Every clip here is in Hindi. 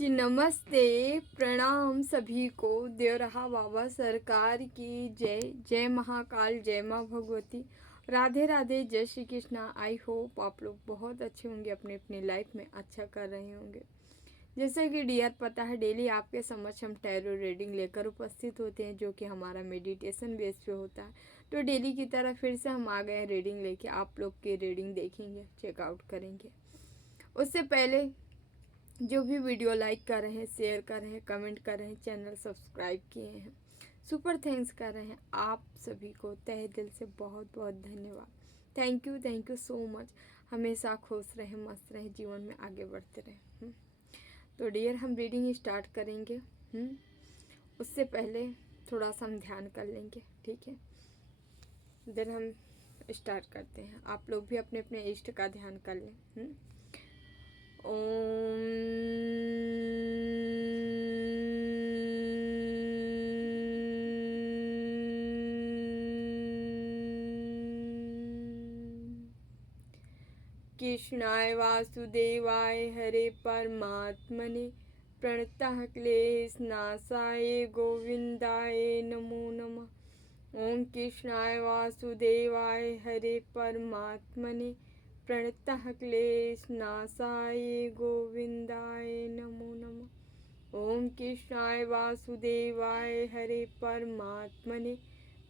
जी नमस्ते, प्रणाम सभी को। देवरहा बाबा सरकार की जय। जय महाकाल, जय माँ भगवती, राधे राधे, जय श्री कृष्णा। आई होप आप लोग बहुत अच्छे होंगे, अपने अपनी लाइफ में अच्छा कर रहे होंगे। जैसे कि डियर पता है, डेली आपके समक्ष हम टैरो रीडिंग लेकर उपस्थित होते हैं, जो कि हमारा मेडिटेशन बेस पे होता है। तो डेली की तरह फिर से हम आ गए रीडिंग लेके, आप लोग की रीडिंग देखेंगे, चेकआउट करेंगे। उससे पहले जो भी वीडियो लाइक कर रहे हैं, शेयर कर रहे हैं, कमेंट कर रहे हैं, चैनल सब्सक्राइब किए हैं, सुपर थैंक्स कर रहे हैं, आप सभी को तहे दिल से बहुत बहुत धन्यवाद। Thank you so much. हमेशा खुश रहें, मस्त रहें, जीवन में आगे बढ़ते रहें। तो डियर हम रीडिंग स्टार्ट करेंगे। उससे पहले थोड़ा सा हम ध्यान कर लेंगे, ठीक है। देन हम स्टार्ट करते हैं। आप लोग भी अपने अपने इष्ट का ध्यान कर लें। ओम कृष्णाय वासुदेवाय हरे परमात्मने प्रणतः क्लेशनाशाय गोविंदाय नमो नमः। ओम कृष्णाय वासुदेवाय हरे परमात्मने प्रणतः क्लेशनाशाय गोविंदाय नमो नमः। ओम कृष्णाय वासुदेवाय हरे परमात्मने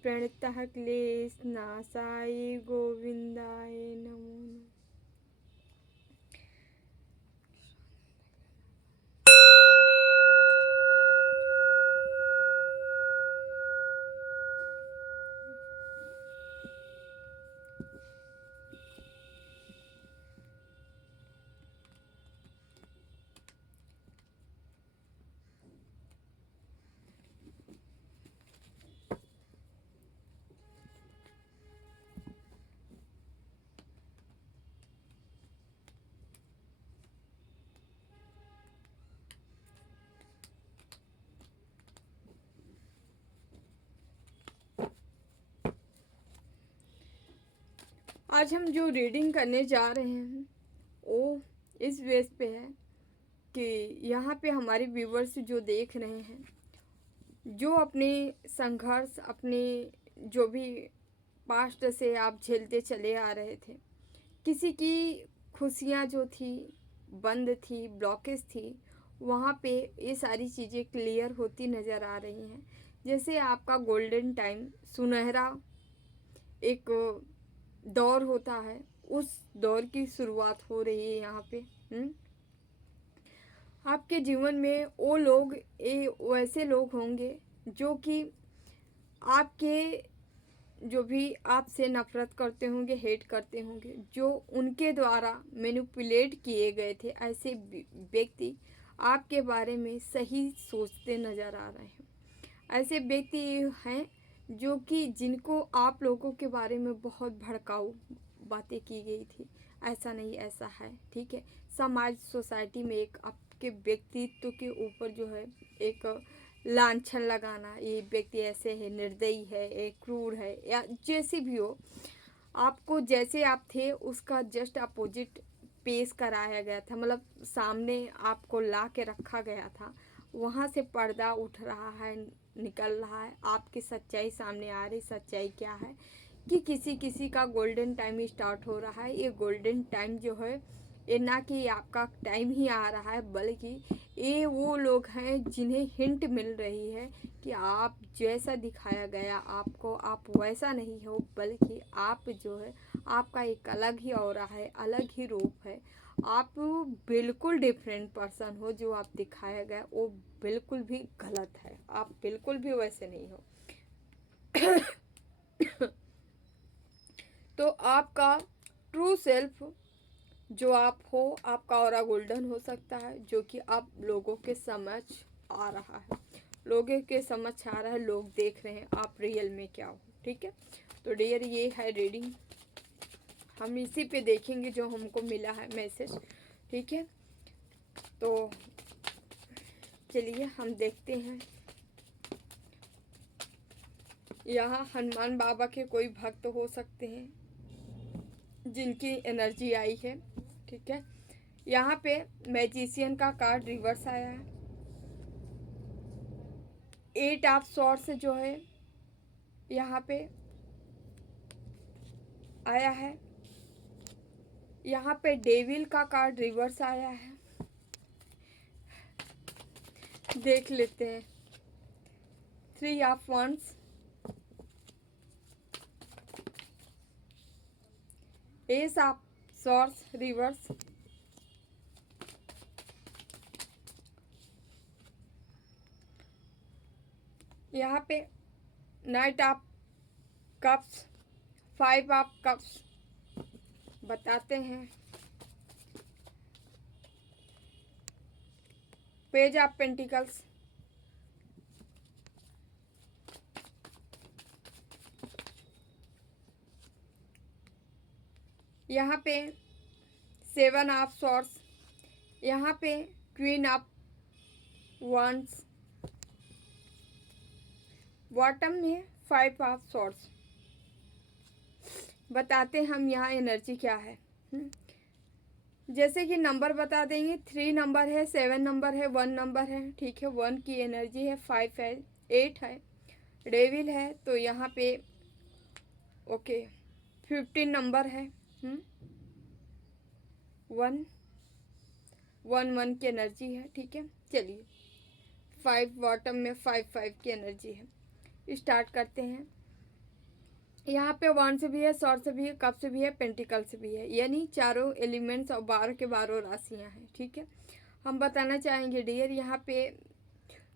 प्रणतः क्लेशनाशाय गोविंदाय नमो नमः। आज हम जो रीडिंग करने जा रहे हैं वो इस बेस पे है कि यहाँ पे हमारे व्यूवर्स जो देख रहे हैं, जो अपने संघर्ष, अपने जो भी पास्ट से आप झेलते चले आ रहे थे, किसी की खुशियाँ जो थी बंद थी, ब्लॉकेज थी, वहाँ पे ये सारी चीज़ें क्लियर होती नज़र आ रही हैं। जैसे आपका गोल्डन टाइम, सुनहरा एक दौर होता है, उस दौर की शुरुआत हो रही है यहाँ पे। आपके जीवन में वो लोग, वैसे लोग होंगे जो कि आपके, जो भी आपसे नफरत करते होंगे, हेट करते होंगे, जो उनके द्वारा मैनिपुलेट किए गए थे, ऐसे व्यक्ति आपके बारे में सही सोचते नज़र आ रहे हैं। ऐसे व्यक्ति हैं जो कि जिनको आप लोगों के बारे में बहुत भड़काऊ बातें की गई थी, ऐसा नहीं ऐसा है, ठीक है। समाज, सोसाइटी में एक आपके व्यक्तित्व के ऊपर जो है एक लांछन लगाना, ये व्यक्ति ऐसे है, निर्दयी है, एक क्रूर है, या जैसे भी हो, आपको जैसे आप थे उसका जस्ट अपोजिट पेश कराया गया था, मतलब सामने आपको ला के रखा गया था। वहाँ से पर्दा उठ रहा है, निकल रहा है, आपकी सच्चाई सामने आ रही। सच्चाई क्या है कि किसी किसी का गोल्डन टाइम स्टार्ट हो रहा है। ये गोल्डन टाइम जो है, ये ना कि आपका टाइम ही आ रहा है, बल्कि ये वो लोग हैं जिन्हें हिंट मिल रही है कि आप जैसा दिखाया गया आपको, आप वैसा नहीं हो, बल्कि आप जो है, आपका एक अलग ही ऑरा है, अलग ही रूप है। आप बिल्कुल डिफरेंट पर्सन हो। जो आप दिखाया गया वो बिल्कुल भी गलत है, आप बिल्कुल भी वैसे नहीं हो। तो आपका ट्रू सेल्फ जो आप हो, आपका ऑरा गोल्डन हो सकता है, जो कि आप लोगों के समझ आ रहा है, लोगों के समझ आ रहा है, लोग देख रहे हैं आप रियल में क्या हो, ठीक है। तो डियर ये है रीडिंग, हम इसी पे देखेंगे जो हमको मिला है मैसेज, ठीक है। तो चलिए हम देखते हैं। यहाँ हनुमान बाबा के कोई भक्त हो सकते हैं जिनकी एनर्जी आई है, ठीक है। यहाँ पे मैजिशियन का कार्ड रिवर्स आया है। 8 ऑफ सॉर्ड्स जो है यहाँ पे आया है। यहाँ पे डेविल का कार्ड रिवर्स आया है। देख लेते हैं। 3 of wands, ace of swords reverse, यहाँ पे knight of cups, 5 of cups बताते हैं। पेज ऑफ पेंटिकल्स, यहाँ पे 7 ऑफ सॉर्ड्स, यहाँ पे क्वीन ऑफ वंस, बॉटम में 5 ऑफ सॉर्ड्स। बताते हम यहाँ एनर्जी क्या है। जैसे कि नंबर बता देंगे, 3 नंबर है, 7 नंबर है, 1 नंबर है, ठीक है। 1 की एनर्जी है, 5 है, 8 है, डेविल है, तो यहाँ पे ओके 15 नंबर है। 1 की एनर्जी है, ठीक है। चलिए 5 बॉटम में 5 की एनर्जी है। स्टार्ट करते हैं। यहाँ पे 1 से भी है, सॉर्ड से भी है, कप से भी है, पेंटिकल से भी है, यानी चारों एलिमेंट्स और 12 के 12 राशियाँ हैं, ठीक है। हम बताना चाहेंगे डियर, यहाँ पे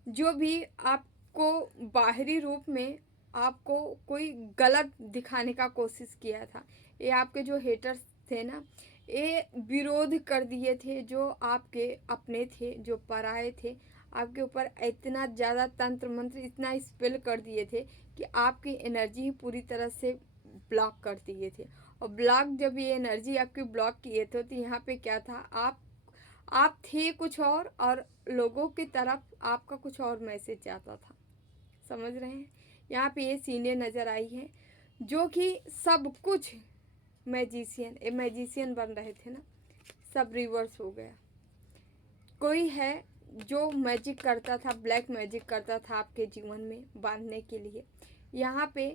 जो भी आपको बाहरी रूप में आपको कोई गलत दिखाने का कोशिश किया था, ये आपके जो हेटर्स थे ना, ये विरोध कर दिए थे। जो आपके अपने थे, जो पराए थे, आपके ऊपर इतना ज़्यादा तंत्र मंत्र, इतना स्पेल कर दिए थे कि आपकी एनर्जी पूरी तरह से ब्लॉक कर दिए थे। और ब्लॉक, जब ये एनर्जी आपकी ब्लॉक किए थे, तो यहाँ पे क्या था, आप थे कुछ और लोगों की तरफ आपका कुछ और मैसेज जाता था। समझ रहे हैं। यहाँ पे ये सीनें नज़र आई हैं, जो कि सब कुछ मैजिशियन बन रहे थे ना, सब रिवर्स हो गया। कोई है जो मैजिक करता था, ब्लैक मैजिक करता था आपके जीवन में बांधने के लिए, यहाँ पे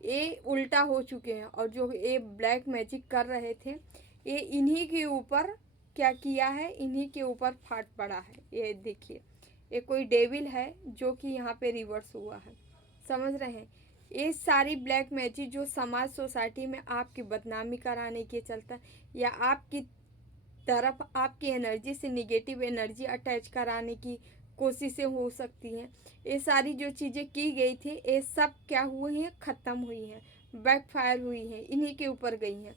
ये उल्टा हो चुके हैं। और जो ये ब्लैक मैजिक कर रहे थे, ये इन्हीं के ऊपर क्या किया है, इन्हीं के ऊपर फाट पड़ा है। ये देखिए, ये कोई डेविल है जो कि यहाँ पे रिवर्स हुआ है। समझ रहे हैं। ये सारी ब्लैक मैजिक जो समाज सोसाइटी में आपकी बदनामी कराने के चलता, या आपकी तरफ आपकी एनर्जी से निगेटिव एनर्जी अटैच कराने की कोशिशें हो सकती हैं, ये सारी जो चीज़ें की गई थी, ये सब क्या हुई हैं, ख़त्म हुई हैं, बैकफायर हुई हैं, इन्हीं के ऊपर गई हैं।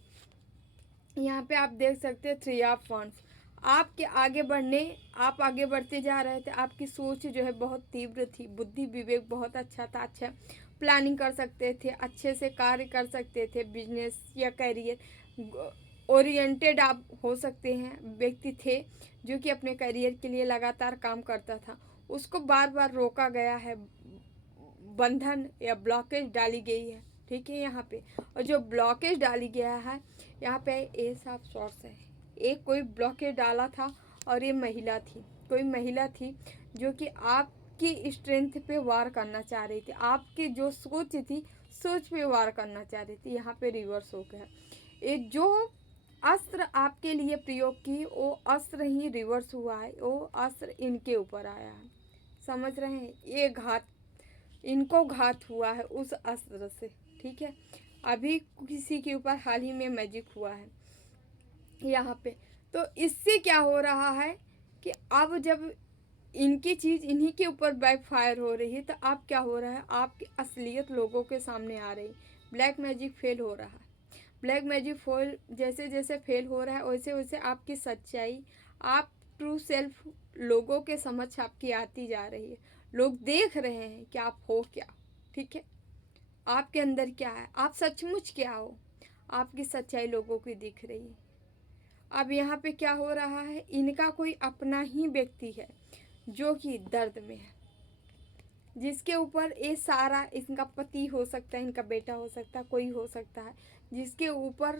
यहाँ पे आप देख सकते हैं 3 ऑफ वंस। आपके आगे बढ़ने, आप आगे बढ़ते जा रहे थे, आपकी सोच जो है बहुत तीव्र थी, बुद्धि विवेक बहुत अच्छा था, अच्छा प्लानिंग कर सकते थे, अच्छे से कार्य कर सकते थे, बिजनेस या करियर ओरिएंटेड आप हो सकते हैं व्यक्ति थे, जो कि अपने करियर के लिए लगातार काम करता था। उसको बार बार रोका गया है, बंधन या ब्लॉकेज डाली गई है, ठीक है। यहाँ पे और जो ब्लॉकेज डाली गया है, यहाँ पे एस ऑफ सॉर्ड्स है। एक कोई ब्लॉकेज डाला था, और ये महिला थी, कोई महिला थी जो कि आपकी स्ट्रेंथ पे वार करना चाह रही थी, आपकी जो सोच थी, सोच पे वार करना चाह रही थी। यहाँ पे रिवर्स हो गया। ये जो अस्त्र आपके लिए प्रयोग की, वो अस्त्र ही रिवर्स हुआ है, वो अस्त्र इनके ऊपर आया है। समझ रहे हैं। ये घात, इनको घात हुआ है उस अस्त्र से, ठीक है। अभी किसी के ऊपर हाल ही में मैजिक हुआ है यहाँ पे। तो इससे क्या हो रहा है कि अब जब इनकी चीज़ इन्हीं के ऊपर बैकफायर हो रही है, तो अब क्या हो रहा है, आपकी असलियत लोगों के सामने आ रही। ब्लैक मैजिक फेल हो रहा है। ब्लैक मैजिक फेल, जैसे जैसे फेल हो रहा है, वैसे वैसे आपकी सच्चाई, आप ट्रू सेल्फ लोगों के समक्ष आपकी आती जा रही है। लोग देख रहे हैं कि आप हो क्या, ठीक है, आपके अंदर क्या है, आप सचमुच क्या हो, आपकी सच्चाई लोगों की दिख रही है। अब यहाँ पे क्या हो रहा है, इनका कोई अपना ही व्यक्ति है जो कि दर्द में है, जिसके ऊपर ये सारा, इनका पति हो सकता है, इनका बेटा हो सकता है, कोई हो सकता है, जिसके ऊपर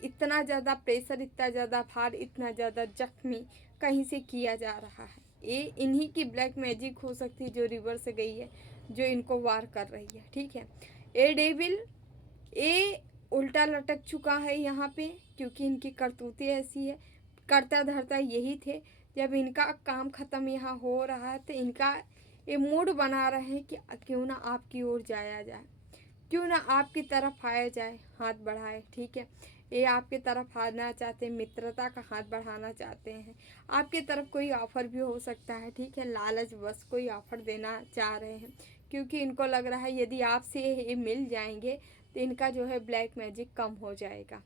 इतना ज़्यादा प्रेशर, इतना ज़्यादा भार, इतना ज़्यादा जख्मी कहीं से किया जा रहा है। ये इन्हीं की ब्लैक मैजिक हो सकती है जो रिवर से गई है, जो इनको वार कर रही है। ठीक है, ये डेविल ये उल्टा लटक चुका है यहाँ पे, क्योंकि इनकी करतूतें ऐसी है। करता धरता यही थे। जब इनका काम ख़त्म यहाँ हो रहा है तो इनका ये मूड बना रहे हैं कि क्यों ना आपकी ओर जाया जाए, क्यों ना आपकी तरफ आया जाए, हाथ बढ़ाए। ठीक है, ये आपके तरफ आना चाहते हैं, मित्रता का हाथ बढ़ाना चाहते हैं। आपकी तरफ कोई ऑफ़र भी हो सकता है। ठीक है, लालच बस कोई ऑफ़र देना चाह रहे हैं, क्योंकि इनको लग रहा है यदि आपसे ये मिल जाएंगे तो इनका जो है ब्लैक मैजिक कम हो जाएगा।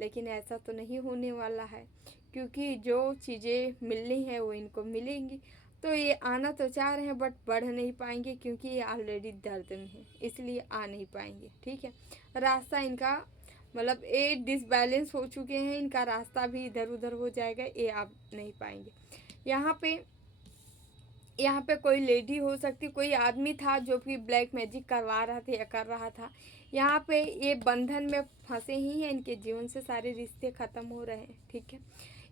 लेकिन ऐसा तो नहीं होने वाला है, क्योंकि जो चीज़ें मिलनी है वो इनको मिलेंगी। तो ये आना तो चाह रहे हैं बट बढ़ नहीं पाएंगे, क्योंकि ये ऑलरेडी दर्द में है, इसलिए आ नहीं पाएंगे। ठीक है, रास्ता इनका मतलब ये डिसबैलेंस हो चुके हैं, इनका रास्ता भी इधर उधर हो जाएगा, ये आ नहीं पाएंगे। यहाँ पे कोई लेडी हो सकती, कोई आदमी था जो कि ब्लैक मैजिक करवा रहा था या कर रहा था। यहाँ पे ये बंधन में फंसे ही हैं, इनके जीवन से सारे रिश्ते ख़त्म हो रहे हैं। ठीक है,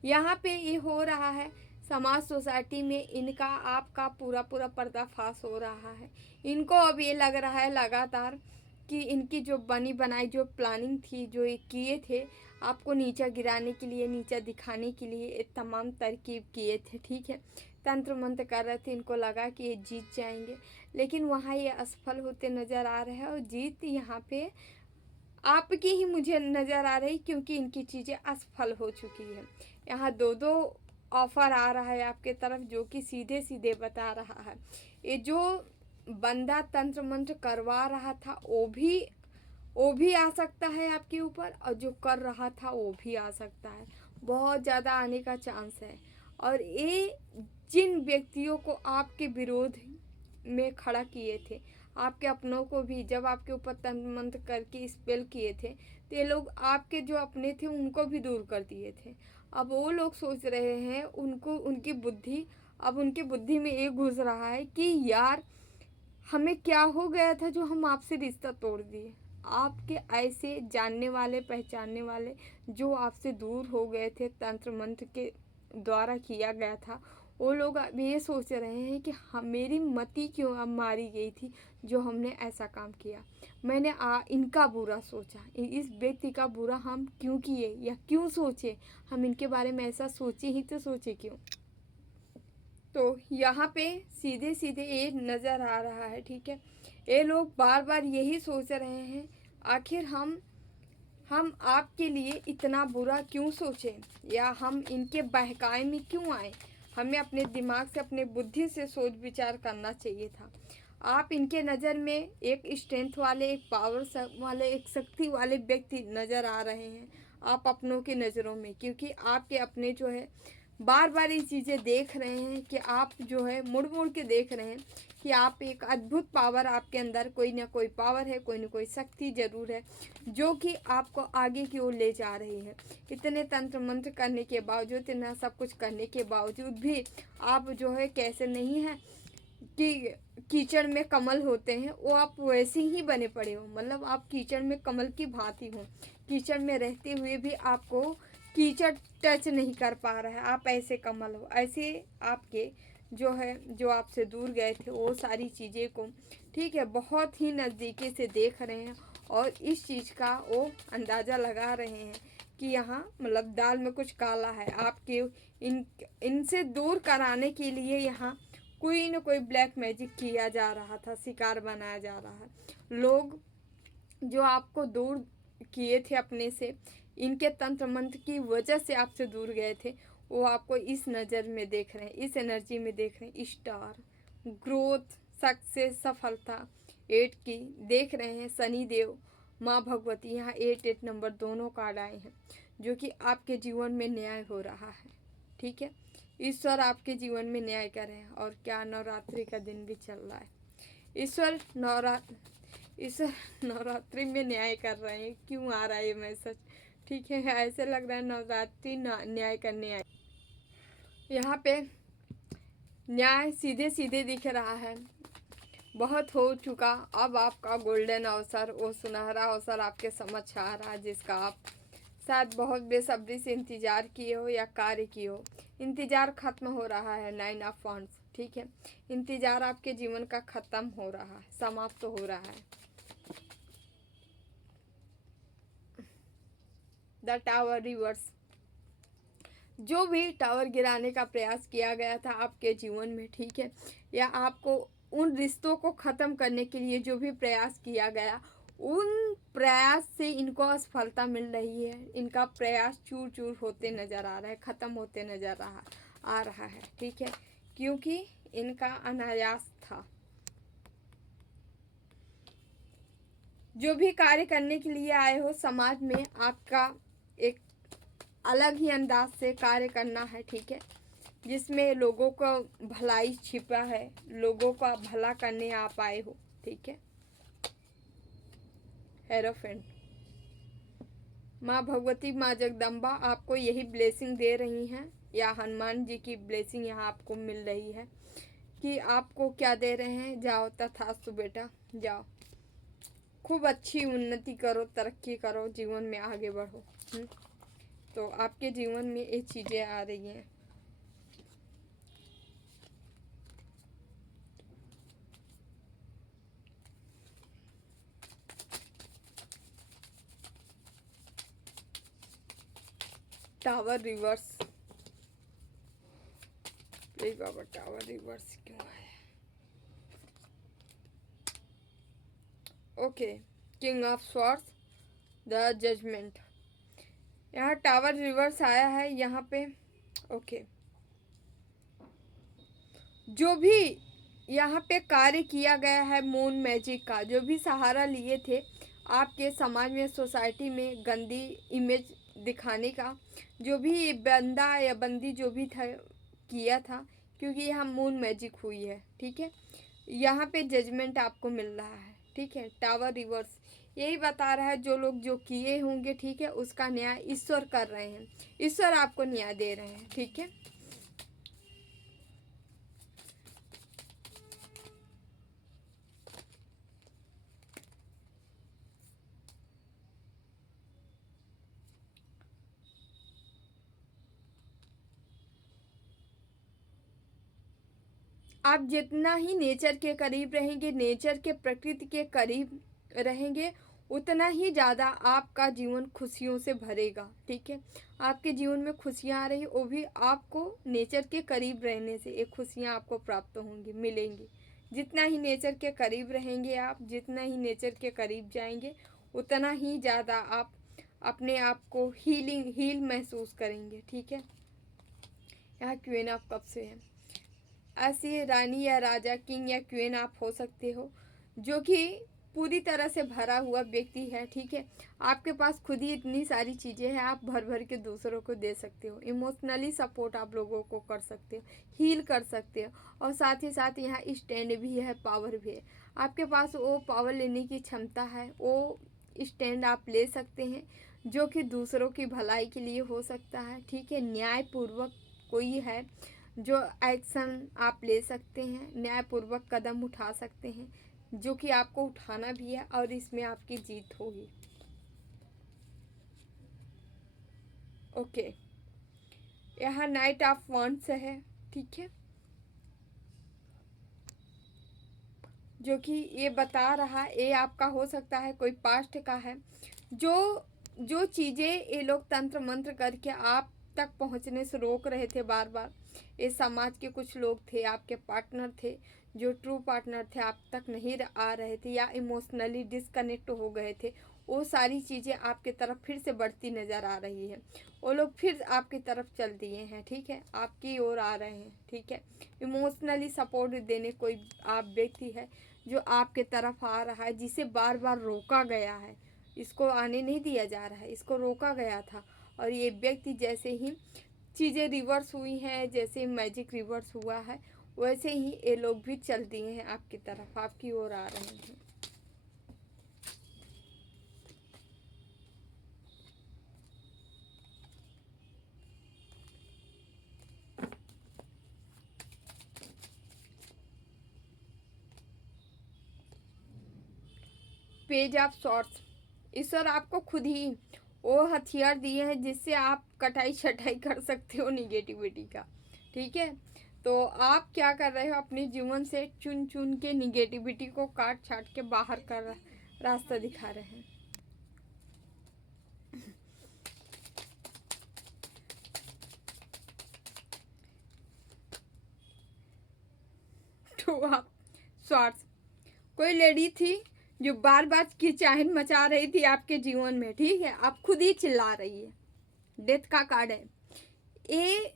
यहाँ पे ये हो रहा है समाज सोसाइटी में इनका आपका पूरा पूरा पर्दाफाश हो रहा है। इनको अब ये लग रहा है लगातार कि इनकी जो बनी बनाई जो प्लानिंग थी, जो ये किए थे आपको नीचा गिराने के लिए, नीचा दिखाने के लिए, ये तमाम तरकीब किए थे। ठीक है, तंत्र मंत्र कर रहे थे, इनको लगा कि ये जीत जाएंगे, लेकिन वहाँ ये असफल होते नज़र आ रहे हैं। और जीत यहाँ पे आपकी ही मुझे नज़र आ रही, क्योंकि इनकी चीज़ें असफल हो चुकी है। यहाँ दो दो ऑफ़र आ रहा है आपके तरफ, जो कि सीधे सीधे बता रहा है ये जो बंदा तंत्र मंत्र करवा रहा था वो भी आ सकता है आपके ऊपर, और जो कर रहा था वो भी आ सकता है। बहुत ज़्यादा आने का चांस है। और ये जिन व्यक्तियों को आपके विरोध में खड़ा किए थे, आपके अपनों को भी जब आपके ऊपर तंत्र मंत्र करके स्पेल किए थे, तो ये लोग आपके जो अपने थे उनको भी दूर कर दिए थे। अब वो लोग सोच रहे हैं, उनको उनकी बुद्धि अब उनकी बुद्धि में ये घुस रहा है कि यार हमें क्या हो गया था जो हम आपसे रिश्ता तोड़ दिए। आपके ऐसे जानने वाले पहचानने वाले जो आपसे दूर हो गए थे, तंत्र मंत्र के द्वारा किया गया था, वो लोग अब ये सोच रहे हैं कि हम मेरी मति क्यों अब मारी गई थी जो हमने ऐसा काम किया। मैंने इनका बुरा सोचा, इस व्यक्ति का बुरा हम क्यों किए या क्यों सोचे, हम इनके बारे में ऐसा सोचे ही तो सोचे क्यों। तो यहाँ पे सीधे सीधे ये नज़र आ रहा है। ठीक है, ये लोग बार बार यही सोच रहे हैं, आखिर हम आपके लिए इतना बुरा क्यों सोचें, या हम इनके बहकावे में क्यों आए। हमें अपने दिमाग से, अपने बुद्धि से सोच विचार करना चाहिए था। आप इनके नज़र में एक स्ट्रेंथ वाले, एक पावर वाले, एक शक्ति वाले व्यक्ति नज़र आ रहे हैं आप अपनों की नज़रों में, क्योंकि आपके अपने जो है बार बार ये चीज़ें देख रहे हैं कि आप जो है मुड़ मुड़ के देख रहे हैं कि आप एक अद्भुत पावर, आपके अंदर कोई ना कोई पावर है, कोई ना कोई शक्ति ज़रूर है जो कि आपको आगे की ओर ले जा रही है। इतने तंत्र मंत्र करने के बावजूद, इतना सब कुछ करने के बावजूद भी आप जो है कैसे नहीं हैं कि कीचड़ में कमल होते हैं, वो आप वैसे ही बने पड़े हो। मतलब आप कीचड़ में कमल की भांति हो, कीचड़ में रहते हुए भी आपको कीचड़ टच नहीं कर पा रहा है, आप ऐसे कमल हो। ऐसे आपके जो है, जो आपसे दूर गए थे, वो सारी चीज़ें को ठीक है बहुत ही नज़दीकी से देख रहे हैं, और इस चीज़ का वो अंदाज़ा लगा रहे हैं कि यहाँ मतलब दाल में कुछ काला है। आपके इनसे दूर कराने के लिए यहाँ कोई ना कोई ब्लैक मैजिक किया जा रहा था, शिकार बनाया जा रहा है। लोग जो आपको दूर किए थे अपने से, इनके तंत्र मंत्र की वजह से आपसे दूर गए थे, वो आपको इस नज़र में देख रहे हैं, इस एनर्जी में देख रहे हैं। स्टार, ग्रोथ, सक्सेस, सफलता 8 की देख रहे हैं। शनि देव, माँ भगवती, यहाँ 8 नंबर दोनों कार्ड आए हैं, जो कि आपके जीवन में न्याय हो रहा है। ठीक है, ईश्वर आपके जीवन में न्याय कर रहे हैं। और क्या नवरात्रि का दिन भी चल रहा है, ईश्वर नवरात्रि में न्याय कर रहे हैं। क्यों आ रहा है ये मैसेज, ठीक है, ऐसे लग रहा है नवरात्रि न्याय करने आए। यहाँ पे न्याय सीधे सीधे दिख रहा है, बहुत हो चुका, अब आपका गोल्डन अवसर, वो सुनहरा अवसर आपके समझ आ रहा है, जिसका आप शायद बहुत बेसब्री से इंतज़ार किए हो या कार्य किए हो। इंतज़ार ख़त्म हो रहा है, 9 ऑफ वांड्स, ठीक है। इंतज़ार आपके जीवन का ख़त्म हो रहा है, समाप्त हो रहा है। द टावर रिवर्स, जो भी टावर गिराने का प्रयास किया गया था आपके जीवन में, ठीक है, या आपको उन रिश्तों को ख़त्म करने के लिए जो भी प्रयास किया गया, उन प्रयास से इनको असफलता मिल रही है। इनका प्रयास चूर चूर होते नज़र आ रहा है, ख़त्म होते नज़र आ रहा है, ठीक है, क्योंकि इनका अनायास था। जो भी कार्य करने के लिए आए हो समाज में, आपका एक अलग ही अंदाज से कार्य करना है, ठीक है, जिसमें लोगों का भलाई छिपा है, लोगों का भला करने आप आए हो, ठीक है। हेरोफेंट, माँ भगवती, माँ जगदम्बा आपको यही ब्लेसिंग दे रही हैं, या हनुमान जी की ब्लेसिंग यहाँ आपको मिल रही है कि आपको क्या दे रहे हैं, जाओ तथास्तु बेटा, जाओ, खूब अच्छी उन्नति करो, तरक्की करो, जीवन में आगे बढ़ो। तो आपके जीवन में ये चीज़ें आ रही हैं। टावर रिवर्स, प्लीज बाबा टावर रिवर्स क्यों है? Okay, king of swords, the judgement, यहाँ टावर रिवर्स आया है यहाँ पे। ओके, जो भी यहाँ पे कार्य किया गया है मून मैजिक का, जो भी सहारा लिए थे आपके समाज में, सोसाइटी में गंदी इमेज दिखाने का, जो भी बंदा या बंदी जो भी था किया था, क्योंकि यहाँ मून मैजिक हुई है, ठीक है, यहाँ पे जजमेंट आपको मिल रहा है, ठीक है। टावर रिवर्स यही बता रहा है, जो लोग जो किए होंगे, ठीक है, उसका न्याय ईश्वर कर रहे हैं, ईश्वर आपको न्याय दे रहे हैं, ठीक है। आप जितना ही नेचर के करीब रहेंगे, नेचर के, प्रकृति के करीब रहेंगे, उतना ही ज़्यादा आपका जीवन खुशियों से भरेगा, ठीक है। आपके जीवन में खुशियाँ आ रही, वो भी आपको नेचर के करीब रहने से ये खुशियाँ आपको प्राप्त होंगी, मिलेंगी। जितना ही नेचर के करीब रहेंगे आप, जितना ही नेचर के करीब जाएंगे, उतना ही ज़्यादा आप अपने आप को हील महसूस करेंगे, ठीक है। यहाँ क्वीन ऑफ कप्स है, ऐसी रानी या राजा, किंग या क्वीन आप हो सकते हो, जो कि पूरी तरह से भरा हुआ व्यक्ति है, ठीक है। आपके पास खुद ही इतनी सारी चीज़ें हैं, आप भर भर के दूसरों को दे सकते हो, इमोशनली सपोर्ट आप लोगों को कर सकते हो, हील कर सकते हो, और साथ ही साथ यहाँ स्टैंड भी है, पावर भी है। आपके पास वो पावर लेने की क्षमता है, वो स्टैंड आप ले सकते हैं, जो कि दूसरों की भलाई के लिए हो सकता है, ठीक है। न्यायपूर्वक कोई है जो एक्शन आप ले सकते हैं, न्यायपूर्वक कदम उठा सकते हैं, जो कि आपको उठाना भी है, और इसमें आपकी जीत होगी। ओके, यहाँ नाइट ऑफ वांड्स है, ठीक है, जो कि ये बता रहा है, ये आपका हो सकता है, कोई पास्ट का है, जो चीज़ें ये लोग तंत्र मंत्र करके आप तक पहुंचने से रोक रहे थे बार बार। ये समाज के कुछ लोग थे, आपके पार्टनर थे, जो ट्रू पार्टनर थे, आप तक नहीं आ रहे थे, या इमोशनली डिसकनेक्ट हो गए थे। वो सारी चीज़ें आपके तरफ फिर से बढ़ती नज़र आ रही है, वो लोग फिर आपकी तरफ चल दिए हैं, ठीक है, आपकी ओर आ रहे हैं, ठीक है। इमोशनली सपोर्ट देने कोई आप व्यक्ति है जो आपके तरफ आ रहा है, जिसे बार बार रोका गया है, इसको आने नहीं दिया जा रहा है, इसको रोका गया था। और ये व्यक्ति जैसे ही चीज़ें रिवर्स हुई हैं, जैसे मैजिक रिवर्स हुआ है, वैसे ही ये लोग भी चल दिए हैं आपकी तरफ, आपकी ओर आ रहे हैं। पेज ऑफ सॉर्ट्स, ईश्वर आपको खुद ही वो हथियार दिए हैं जिससे आप कटाई छटाई कर सकते हो निगेटिविटी का। ठीक है, तो आप क्या कर रहे हो, अपने जीवन से चुन चुन के निगेटिविटी को काट छाट के बाहर का रास्ता दिखा रहे हैं। तो आप स्वार्थ, कोई लेडी थी जो बार बार किचाहन मचा रही थी आपके जीवन में। ठीक है, आप खुद ही चिल्ला रही है। डेथ का कार्ड है ये,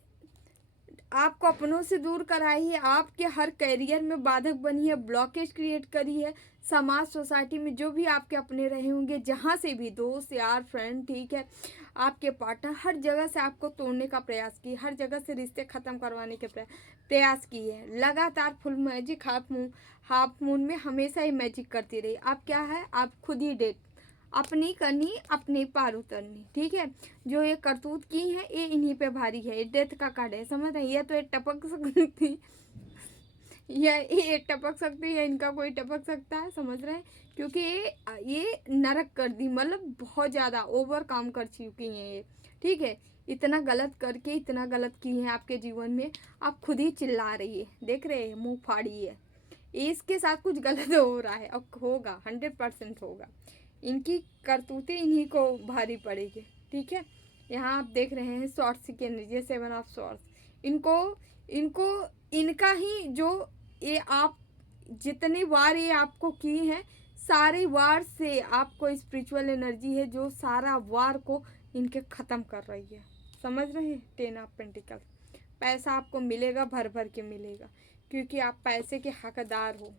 आपको अपनों से दूर कराई है, आपके हर करियर में बाधक बनी है, ब्लॉकेज क्रिएट करी है। समाज सोसाइटी में जो भी आपके अपने रहे होंगे, जहाँ से भी, दोस्त यार फ्रेंड, ठीक है, आपके पार्टनर, हर जगह से आपको तोड़ने का प्रयास की, हर जगह से रिश्ते ख़त्म करवाने के प्रयास की है। लगातार फुल मैजिक हाफ मून में हमेशा ही मैजिक करती रही। आप क्या है, आप खुद ही डेट अपनी करनी, अपने पार उतरनी। ठीक है, जो ये करतूत की है ये इन्हीं पे भारी है। ये डेथ का कार्ड है, समझ रहे हैं। ये तो ये टपक सकती, ये टपक सकती है, इनका कोई टपक सकता है, समझ रहे हैं। क्योंकि ये नरक कर दी, मतलब बहुत ज़्यादा ओवर काम कर चुकी हैं ये। ठीक है, इतना गलत करके इतना गलत की है आपके जीवन में, आप खुद ही चिल्ला रही है, देख रहे हैं, मुंह फाड़ी है। इसके साथ कुछ गलत हो रहा है, अब होगा, 100% होगा। इनकी करतूतें इन्हीं को भारी पड़ेगी। ठीक है, यहाँ आप देख रहे हैं शॉर्ट्स की एनर्जी, 7 ऑफ शॉर्ट्स। इनको इनको इनका ही जो ये आप जितनी वार ये आपको की है, सारे वार से आपको स्पिरिचुअल एनर्जी है जो सारा वार को इनके ख़त्म कर रही है, समझ रहे हैं। 10 ऑफ पेंटिकल, पैसा आपको मिलेगा, भर भर के मिलेगा, क्योंकि आप पैसे के हकदार हो,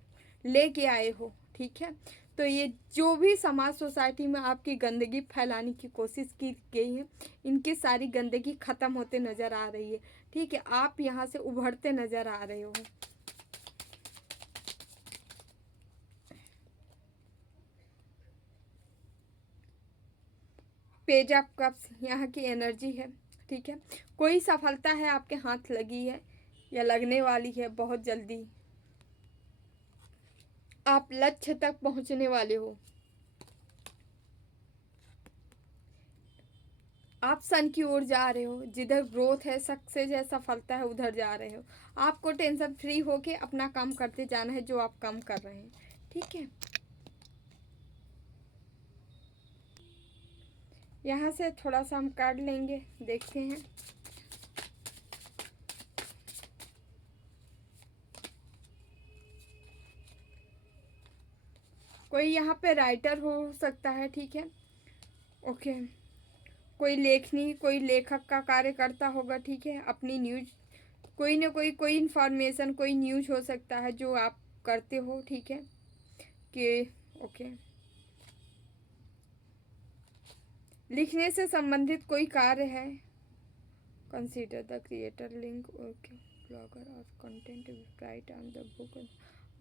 लेके आए हो। ठीक है, तो ये जो भी समाज सोसाइटी में आपकी गंदगी फैलाने की कोशिश की गई है, इनकी सारी गंदगी ख़त्म होते नज़र आ रही है। ठीक है, आप यहाँ से उभरते नज़र आ रहे हो। पेज ऑफ कप्स यहाँ की एनर्जी है। ठीक है, कोई सफलता है आपके हाथ लगी है या लगने वाली है बहुत जल्दी। आप लक्ष्य तक पहुँचने वाले हो। आप सन की ओर जा रहे हो, जिधर ग्रोथ है, सक्सेस है, सफलता है, उधर जा रहे हो। आपको टेंशन फ्री होके अपना काम करते जाना है जो आप काम कर रहे हैं। ठीक है, यहाँ से थोड़ा सा हम कार्ड लेंगे, देखते हैं। कोई यहाँ पे राइटर हो सकता है। ठीक है, ओके, कोई लेखनी, कोई लेखक का कार्य करता होगा। ठीक है, अपनी न्यूज, कोई ना कोई इन्फॉर्मेशन, कोई न्यूज हो सकता है जो आप करते हो। ठीक है, कि ओके, लिखने से संबंधित कोई कार्य है। Consider the creator link, okay, blogger और content write on the book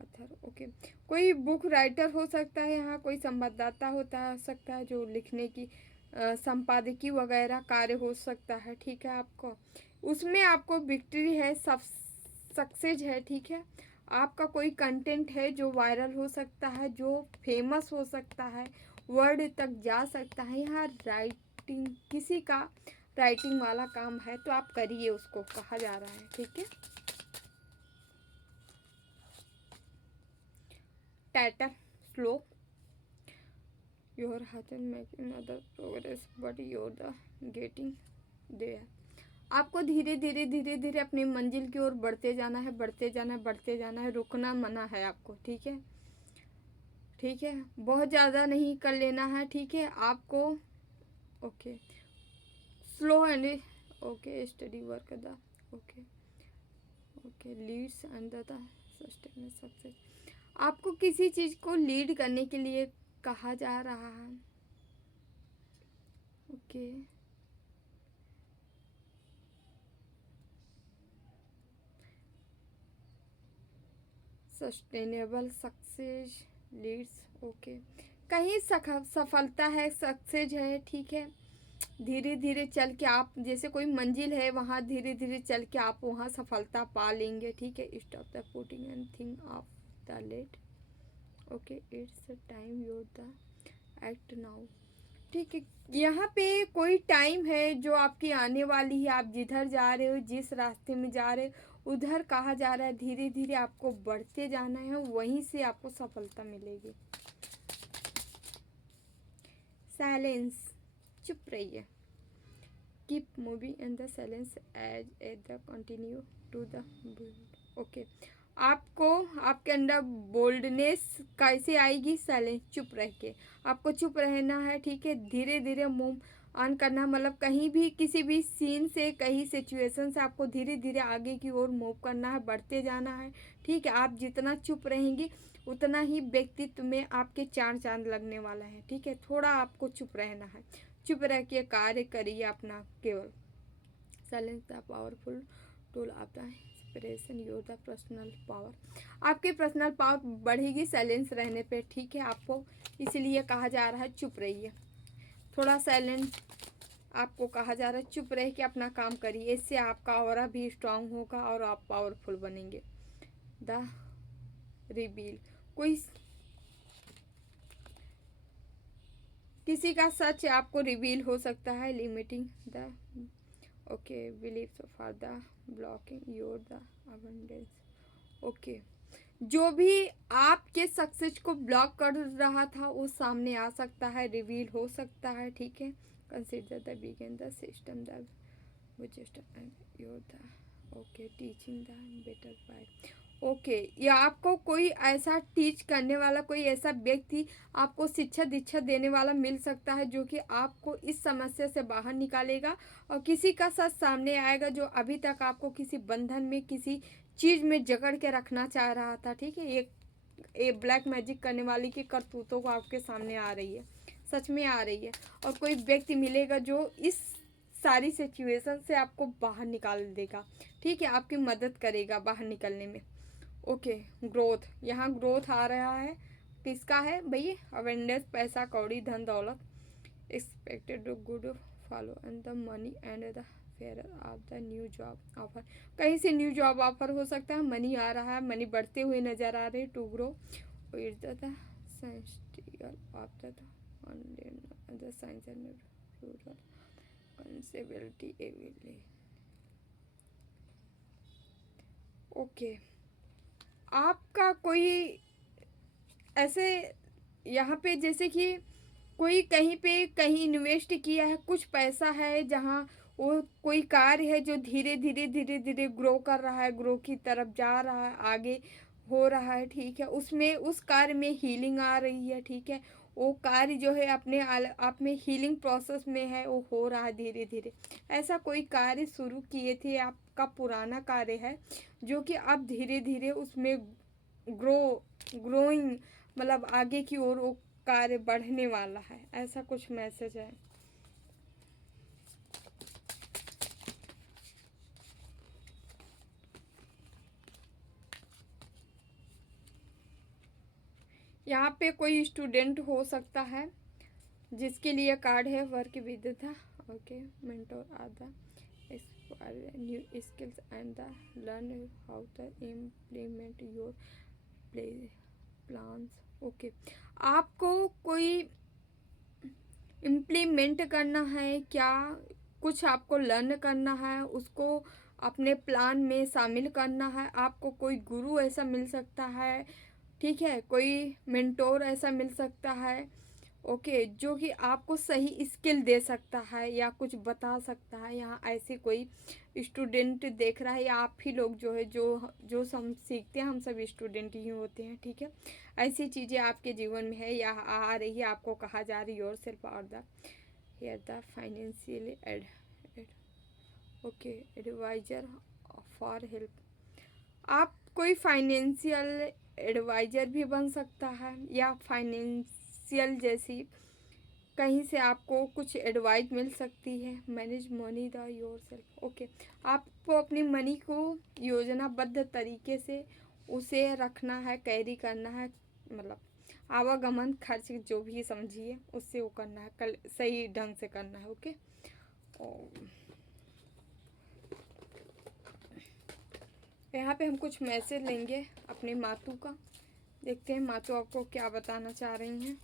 author. Okay, कोई बुक राइटर हो सकता है, यहाँ कोई संवाददाता होता सकता है जो लिखने की संपादकीय वगैरह कार्य हो सकता है। ठीक है, आपको उसमें आपको विक्ट्री है, सक्सेस है। ठीक है, आपका कोई कंटेंट है जो वायरल हो सकता है, जो फेमस हो सकता है, वर्ल्ड तक जा सकता है। यहाँ राइटिंग, किसी का राइटिंग वाला काम है तो आप करिए, उसको कहा जा रहा है। ठीक है, टाइटल स्लो, योर हाथ making other progress but your the getting there. आपको धीरे धीरे धीरे धीरे अपनी मंजिल की ओर बढ़ते जाना है, बढ़ते जाना है, बढ़ते जाना है, रुकना मना है आपको। ठीक है, ठीक है, बहुत ज़्यादा नहीं कर लेना है। ठीक है, आपको okay, slow and okay, study work the okay, okay, Leeds and the sustain success. आपको किसी चीज़ को लीड करने के लिए कहा जा रहा है। Okay, sustainable success leads, okay, कहीं सफलता है, सक्सेस है। ठीक है, धीरे धीरे चल के आप, जैसे कोई मंजिल है वहाँ धीरे धीरे चल के आप वहाँ सफलता पा लेंगे। ठीक है, stop the putting and thing of the late, okay, it's time your the act now. ठीक है, यहाँ पे कोई टाइम है जो आपकी आने वाली है। आप जिधर जा रहे हो, जिस रास्ते में जा रहे हो, उधर कहा जा रहा है धीरे धीरे आपको बढ़ते जाना है, वहीं से आपको सफलता मिलेगी। साइलेंस, चुप रहिए। Keep moving in the silence as at the continue to the okay. आपको आपके अंदर बोल्डनेस कैसे आएगी? साइलेंस, चुप रह के आपको चुप रहना है। ठीक है, धीरे धीरे मूव ऑन करना, मतलब कहीं भी किसी भी सीन से, कहीं सिचुएशन से आपको धीरे धीरे आगे की ओर मूव करना है, बढ़ते जाना है। ठीक है, आप जितना चुप रहेंगे उतना ही व्यक्तित्व में आपके चार चांद लगने वाला है। ठीक है, थोड़ा आपको चुप रहना है, चुप रह के कार्य करिए अपना केवल। Silence the powerful tool of the inspiration your the personal power. आपके पर्सनल पावर बढ़ेगी साइलेंस रहने पे। ठीक है, आपको इसलिए कहा जा रहा है चुप रहिए, थोड़ा साइलेंट आपको कहा जा रहा है, चुप रह के अपना काम करिए। इससे आपका ऑरा भी स्ट्रांग होगा और आप पावरफुल बनेंगे। द रिवील, कोई किसी का सच आपको रिवील हो सकता है। Limiting the okay believes for the blocking your the abundance. Okay, जो भी आपके सक्सेस को ब्लॉक कर रहा था वो सामने आ सकता है, रिवील हो सकता है। ठीक है, consider the begin the system the your the okay teaching the better by. Okay, या आपको कोई ऐसा टीच करने वाला, कोई ऐसा व्यक्ति आपको शिक्षा दीक्षा देने वाला मिल सकता है जो कि आपको इस समस्या से बाहर निकालेगा। और किसी का सच सामने आएगा जो अभी तक आपको किसी बंधन में, किसी चीज़ में जकड़ के रखना चाह रहा था। ठीक है, ये ब्लैक मैजिक करने वाली की करतूतों को आपके सामने आ रही है, सच में आ रही है। और कोई व्यक्ति मिलेगा जो इस सारी सिचुएशन से आपको बाहर निकाल देगा। ठीक है, आपकी मदद करेगा बाहर निकलने में। ओके, ग्रोथ, यहाँ ग्रोथ आ रहा है। किसका है भाई? अवेंडेंस, पैसा कौड़ी धन दौलत। Expected good follow and the money and the fair of the new job offer. कहीं से न्यू जॉब ऑफर हो सकता है, मनी आ रहा है, मनी बढ़ते हुए नजर आ रहे। To grow is the essential of the science and rural conceivability evilly. Okay, आपका कोई ऐसे यहाँ पे जैसे कि कोई कहीं पे कहीं इन्वेस्ट किया है, कुछ पैसा है, जहाँ वो कोई कार्य है जो धीरे धीरे धीरे धीरे ग्रो कर रहा है, ग्रो की तरफ जा रहा है, आगे हो रहा है। ठीक है, उसमें उस कार्य में हीलिंग आ रही है। ठीक है, वो कार्य जो है अपने आप में हीलिंग प्रोसेस में है, वो हो रहा है धीरे धीरे। ऐसा कोई कार्य शुरू किए थे, आपका पुराना कार्य है जो कि अब धीरे धीरे उसमें ग्रोइंग, मतलब आगे की ओर वो कार्य बढ़ने वाला है, ऐसा कुछ मैसेज है। यहाँ पे कोई स्टूडेंट हो सकता है जिसके लिए कार्ड है work with the okay mentor or the new skills and the learn how to implement your plans. Okay, आपको कोई इम्प्लीमेंट करना है क्या, कुछ आपको लर्न करना है, उसको अपने प्लान में शामिल करना है। आपको कोई गुरु ऐसा मिल सकता है। ठीक है, कोई मेंटोर ऐसा मिल सकता है। ओके, जो कि आपको सही स्किल दे सकता है या कुछ बता सकता है। यहाँ ऐसे कोई स्टूडेंट देख रहा है, या आप ही लोग जो है जो हम सीखते हैं, हम सब स्टूडेंट ही होते हैं। ठीक है, ऐसी चीज़ें आपके जीवन में है या आ रही है, आपको कहा जा रही है योर सेल्फ और the hear the financial okay advisor for help. आप कोई फाइनेंशियल एडवाइज़र भी बन सकता है, या फाइनेंशियल जैसी कहीं से आपको कुछ एडवाइस मिल सकती है। Manage money the your self. Okay, आपको अपनी मनी को योजनाबद्ध तरीके से उसे रखना है, कैरी करना है, मतलब आवागमन खर्च जो भी समझिए उससे वो करना है, कल सही ढंग से करना है। ओके, यहाँ पे हम कुछ मैसेज लेंगे अपने मातू का, देखते हैं मातू आपको क्या बताना चाह रही हैं।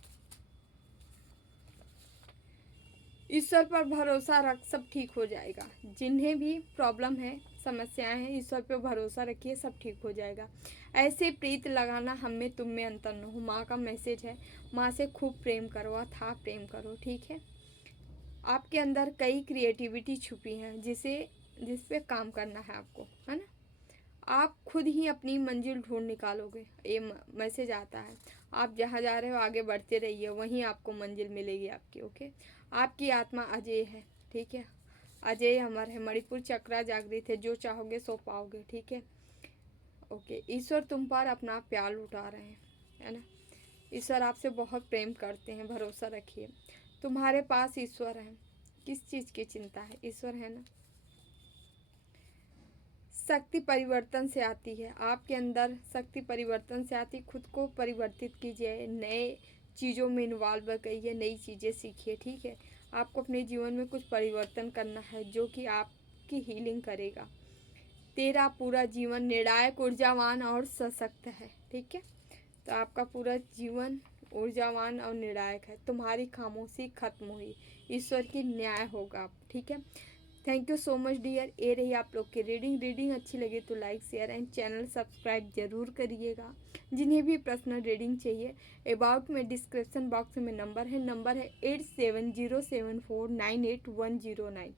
ईश्वर पर भरोसा रख, सब ठीक हो जाएगा। जिन्हें भी प्रॉब्लम है, समस्याएं हैं, ईश्वर पे भरोसा रखिए, सब ठीक हो जाएगा। ऐसे प्रीत लगाना हम में तुम में अंतर न हो, माँ का मैसेज है। माँ से खूब प्रेम करो, अथाह प्रेम करो, ठीक है। आपके अंदर कई क्रिएटिविटी छुपी है जिस पे काम करना है आपको, है ना। आप खुद ही अपनी मंजिल ढूंढ निकालोगे, ये मैसेज आता है। आप जहाँ जा रहे हो आगे बढ़ते रहिए, वहीं आपको मंजिल मिलेगी आपकी, ओके। आपकी आत्मा अजय है, ठीक है। अजय अमर है, मणिपुर चक्रा जागृत है, जो चाहोगे सो पाओगे, ठीक है, ओके। ईश्वर तुम पर अपना प्यार लुटा रहे हैं, है ना। ईश्वर आपसे बहुत प्रेम करते हैं, भरोसा रखिए। तुम्हारे पास ईश्वर है, किस चीज़ की चिंता है, ईश्वर है ना। शक्ति परिवर्तन से आती है, आपके अंदर शक्ति परिवर्तन से आती। खुद को परिवर्तित कीजिए, नए चीज़ों में इन्वॉल्व करिए, नई चीज़ें सीखिए, ठीक है। आपको अपने जीवन में कुछ परिवर्तन करना है जो कि आपकी हीलिंग करेगा। तेरा पूरा जीवन निर्णायक, ऊर्जावान और सशक्त है, ठीक है। तो आपका पूरा जीवन ऊर्जावान और निर्णायक है। तुम्हारी खामोशी खत्म हुई, ईश्वर की न्याय होगा, ठीक है। Thank you so much dear. ये रही आप लोग की रीडिंग अच्छी लगे तो like share and channel subscribe जरूर करिएगा। जिन्हें भी पर्सनल रीडिंग चाहिए, अबाउट में डिस्क्रिप्शन बॉक्स में नंबर है 8707498109।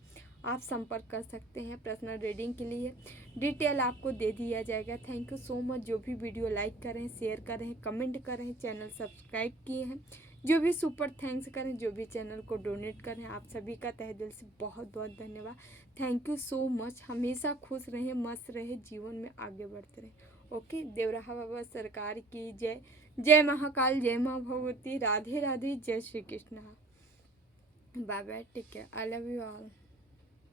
आप संपर्क कर सकते हैं पर्सनल रीडिंग के लिए, डिटेल आपको दे दिया जाएगा। Thank you so much. जो भी वीडियो लाइक करें, शेयर करें, कमेंट करें, चैनल सब्सक्राइब किए हैं, जो भी सुपर थैंक्स करें, जो भी चैनल को डोनेट करें, आप सभी का तहे दिल से बहुत बहुत धन्यवाद। Thank you so much. हमेशा खुश रहें, मस्त रहे, जीवन में आगे बढ़ते रहें, ओके। देवराहा बाबा सरकार की जय। जय महाकाल, जय माँ भगवती, राधे राधे, जय Shri Krishna. Bye bye, take care, I love you all.